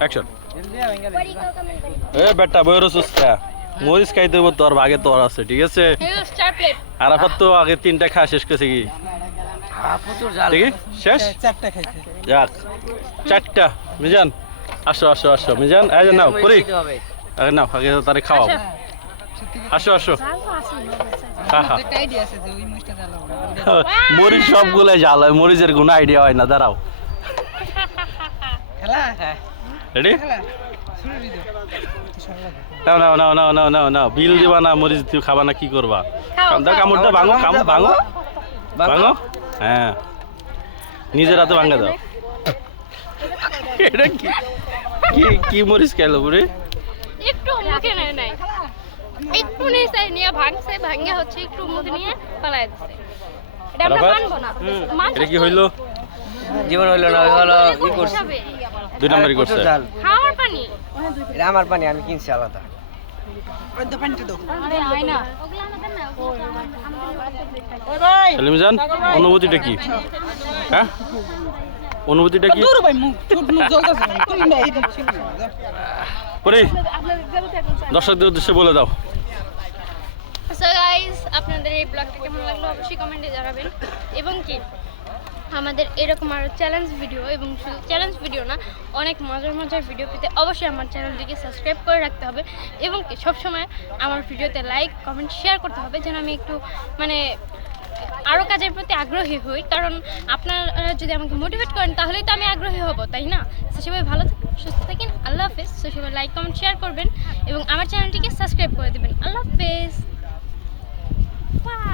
Action. এ বেটা বইরো সুস্তা মরিচ খাইতে হইব তোর ভাগে তোর আছে ঠিক আছে। আরাফাত তো আগে 3টা খাওয়া শেষ করেছে কি দেখি শেষ যাক 4টা। মিজান আসো আসো আসো মিজান এই যে নাও করি আগে নাও আগে তারে খাওয়াও আসো আসো। মরিচ সবগুলো জাল হয় মরিচের কোনো আইডিয়া হয় না দাঁড়াও রেডি নাও নাও নাও নাও নাও নাও নাও বিল দিবা না মরিচ দিও খাবা না কি করবা কান্দা কামড়টা ভাঙো ভাঙো ভাঙো হ্যাঁ নিজের হাতে ভাঙা দাও। এটা কি কি কি মরিচ খেলো বুড়ি একটু মুখে নেয় নাই একটু নিয়ে নিয়ে ভাঙছে ভাঙে হচ্ছে একটু মুখে নিয়ে পালায় দিছে এটা আমরা মানবো না। এটা কি হইলো জীবন হইলো না হলো কি করছ 2 নম্বরই করছে খাওয়ার পানি এটা আমার পানি আমি কিনছি আলাদা ওই পানিটা দাও আরে হয় না ওগুলা আমাদের না ওই ভাই মিজান অনুভূতিটা কি হ্যাঁ অনুভূতিটা কি দূর ভাই মুখ ছোট মুখ জ্বলতেছে তুমি না এই দিচ্ছি পরে দর্শকদের উদ্দেশ্যে বলে দাও। সো গাইস আপনাদের এই ব্লগটা কেমন লাগলো অবশ্যই কমেন্টে জানাবেন এবং কি আমাদের এরকম আরো চ্যালেঞ্জ ভিডিও এবং শুধু চ্যালেঞ্জ ভিডিও না অনেক মজার মজার ভিডিও পেতে অবশ্যই আমার চ্যানেলটিকে সাবস্ক্রাইব করে রাখতে হবে এবং কি সবসময় আমার ভিডিওতে লাইক কমেন্ট শেয়ার করতে হবে যেন আমি একটু মানে আরও কাজের প্রতি আগ্রহী হই কারণ আপনারা যদি আমাকে মোটিভেট করেন তাহলেই তো আমি আগ্রহী হব তাই না। তো সবাই ভালো থাকুন সুস্থ থাকেন আল্লাহ হাফেজ। তো সবাই লাইক কমেন্ট শেয়ার করবেন এবং আমার চ্যানেলটিকে সাবস্ক্রাইব করে দেবেন আল্লাহ হাফেজ।